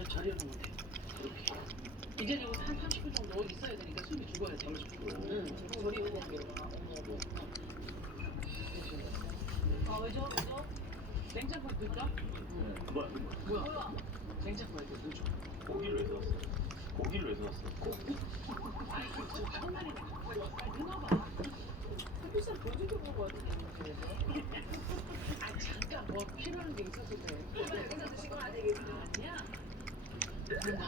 그냥 절여놓으면 돼. 이렇게. 이제 여기 한 30분 정도 있어야 되니까 숨이 죽어야 돼. 30분. 응. 절이는 거 왜죠? 냉장고에 넣을까? 뭐야? 냉장고에 넣어줘. 고기를 왜 넣었어? 고기를 왜 넣었어? 아이, 저 현관에 빨리 넣어봐. 햇빛을 보여주고 먹어야 되는데. 아, 잠깐 뭐 필요한 게 있어서 그래. 여기서 드시고 안 되겠지. 아니야. 나는